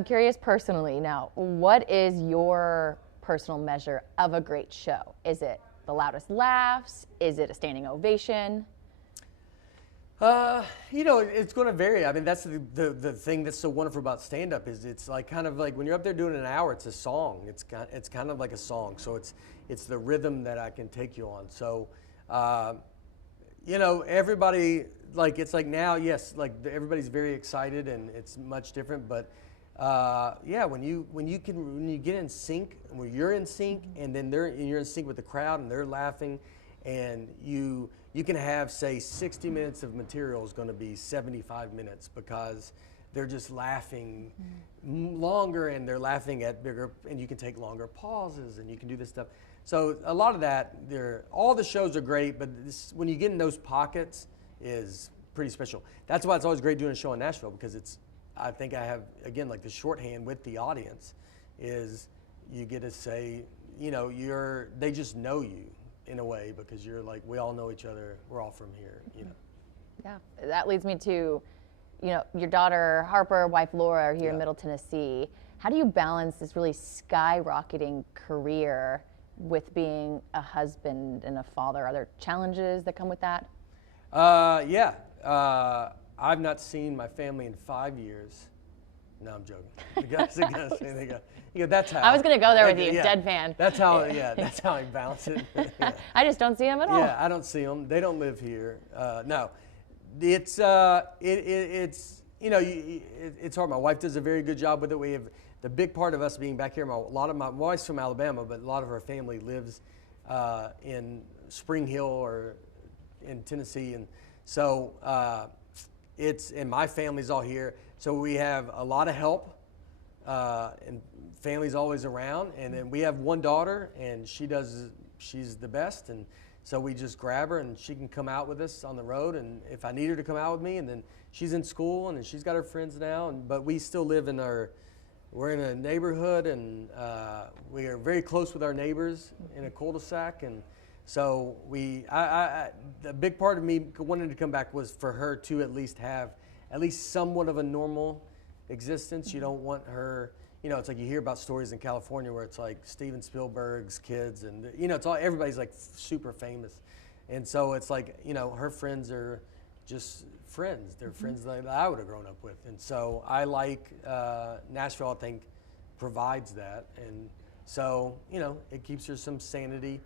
I'm curious personally now, what is your personal measure of a great show? Is it the loudest laughs? Is it a standing ovation? It's going to vary. I mean, that's the thing that's so wonderful about stand-up is it's like kind of like when you're up there doing an hour, it's a song. It's kind of like a song. So it's the rhythm that I can take you on. So, everybody, like, it's like now, yes, like everybody's very excited and it's much different. But when you get in sync, when you're in sync, and then you're in sync with the crowd and they're laughing, and you can have, say, 60 minutes of material is going to be 75 minutes because they're just laughing longer and they're laughing at bigger, and you can take longer pauses and you can do this stuff. So a lot of that, all the shows are great, but when you get in those pockets is pretty special. That's why it's always great doing a show in Nashville, because I think I have, again, like the shorthand with the audience is you get to say, they just know you in a way, because you're like, we all know each other. We're all from here, Yeah, that leads me to, your daughter Harper, wife Laura are here in Middle Tennessee. How do you balance this really skyrocketing career with being a husband and a father? Are there challenges that come with that? I've not seen my family in 5 years. No, I'm joking. The guy's gonna say, that's how. I was gonna go there with you, dead fan. That's how. That's how I balance it. I just don't see him at all. Yeah, I don't see them. They don't live here. No, it's it's hard. My wife does a very good job with it. We have the big part of us being back here. My wife's from Alabama, but a lot of her family lives in Spring Hill or in Tennessee, and so and my family's all here. So we have a lot of help, and family's always around. And then we have one daughter, and she's the best. And so we just grab her, and she can come out with us on the road. And if I need her to come out with me, and then she's in school, and then she's got her friends now. But we still live we're in a neighborhood, and we are very close with our neighbors in a cul-de-sac. And so the big part of me wanting to come back was for her to at least have somewhat of a normal existence. You don't want her, it's like you hear about stories in California where it's like Steven Spielberg's kids, and it's all, everybody's like super famous. And so it's like, her friends are just friends. They're friends that I would have grown up with. And so I like Nashville, I think, provides that. And so, it keeps her some sanity,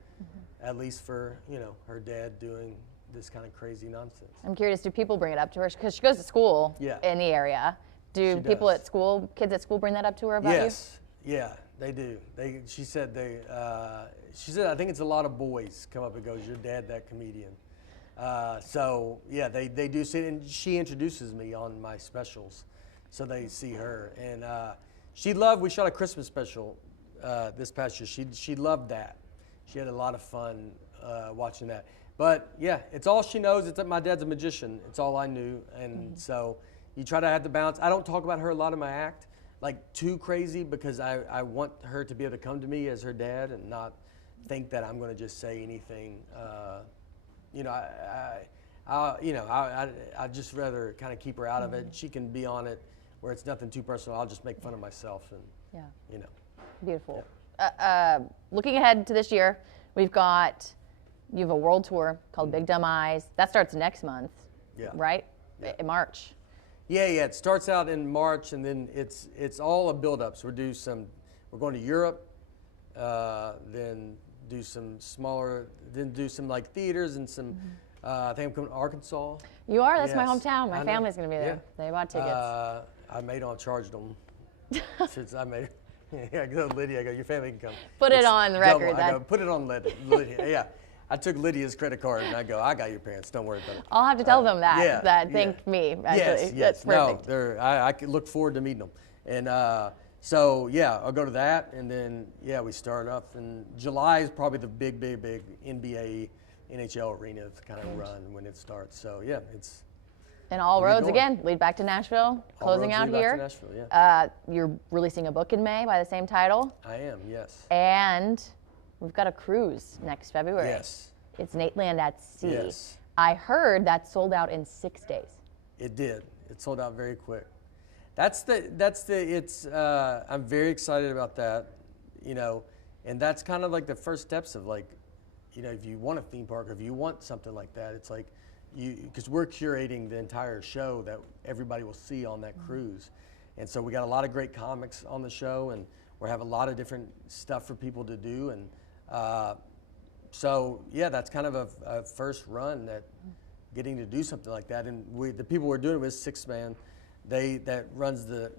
at least for, her dad doing this kind of crazy nonsense. I'm curious, do people bring it up to her? Because she goes to school in the area. Do people at school, kids at school, bring that up to her about you? Yes. Yeah, they do. She said, I think it's a lot of boys come up and goes, your dad, that comedian. So, yeah, they do see it, and she introduces me on my specials, so they see her. And we shot a Christmas special this past year. She loved that. She had a lot of fun watching that. But, yeah, it's all she knows. It's that my dad's a magician. It's all I knew. And so you try to have the balance. I don't talk about her a lot in my act, like too crazy, because I want her to be able to come to me as her dad and not think that I'm going to just say anything. I'd just rather kind of keep her out of it. She can be on it where it's nothing too personal. I'll just make fun of myself. And, Beautiful. Yeah. Looking ahead to this year, you have a world tour called Big Dumb Eyes. That starts next month, right? Yeah. In March. Yeah. It starts out in March, and then it's all a build-up. So we're going to Europe, then do some smaller, then do some like theaters and some. I think I'm coming to Arkansas. You are. That's my hometown. My family's going to be there. They bought tickets. I made on charged them since I made. Yeah, I go to Lydia. I go, your family can come. Put it on the record. I go, put it on Lydia. Yeah. I took Lydia's credit card, and I go, I got your parents. Don't worry about it. I'll have to tell them that. Thank me, actually. Yes. That's perfect. No, I look forward to meeting them. And so, I'll go to that. And then, we start up. And July is probably the big NBA, NHL arena kind of run when it starts. So, it's. And all roads, again, lead back to Nashville, closing out here. Back to Nashville, you're releasing a book in May by the same title. I am, yes. And we've got a cruise next February. Yes. It's Nate Land at Sea. Yes. I heard that sold out in 6 days. It did. It sold out very quick. I'm very excited about that, you know, and that's kind of like the first steps of like, you know, if you want a theme park or if you want something like that, it's like because we're curating the entire show that everybody will see on that cruise. And so we got a lot of great comics on the show, and we have a lot of different stuff for people to do. And so, yeah, that's kind of a first run that getting to do something like that. And the people we're doing it with, Six Man, that runs the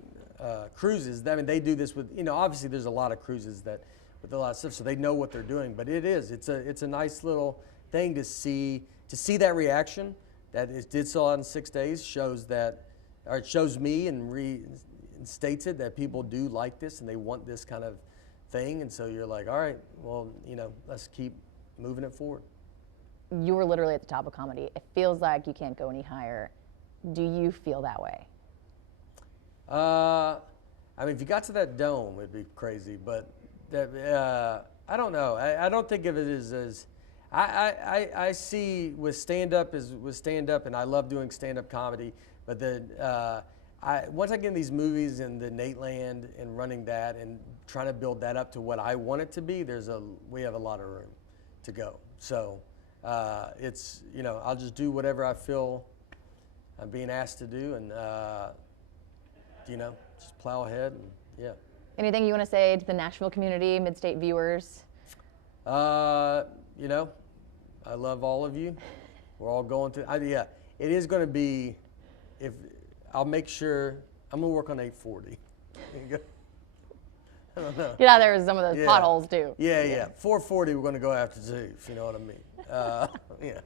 cruises. I mean, they do this with, you know, obviously there's a lot of cruises that with a lot of stuff, so they know what they're doing. But it's a nice little thing to see that reaction that it did sell out in 6 days shows that, or it shows me and states it that people do like this and they want this kind of thing. And so you're like, all right, well, you know, let's keep moving it forward. You were literally at the top of comedy. It feels like you can't go any higher. Do you feel that way? I mean, if you got to that dome, it'd be crazy. But I don't know. I don't think of it as I see with stand-up, and I love doing stand-up comedy. But once I get in these movies and the Nate Land and running that and trying to build that up to what I want it to be, we have a lot of room to go. So it's, you know, I'll just do whatever I feel I'm being asked to do, and you know, just plow ahead, and yeah. Anything you want to say to the Nashville community, Mid-State viewers? You know, I love all of you. We're all going through. Yeah, it is going to be. If I'll make sure I'm going to work on 840. I don't know. Get out there with some of those potholes too. Yeah. 440 we're going to go after too, if you know what I mean. Yeah.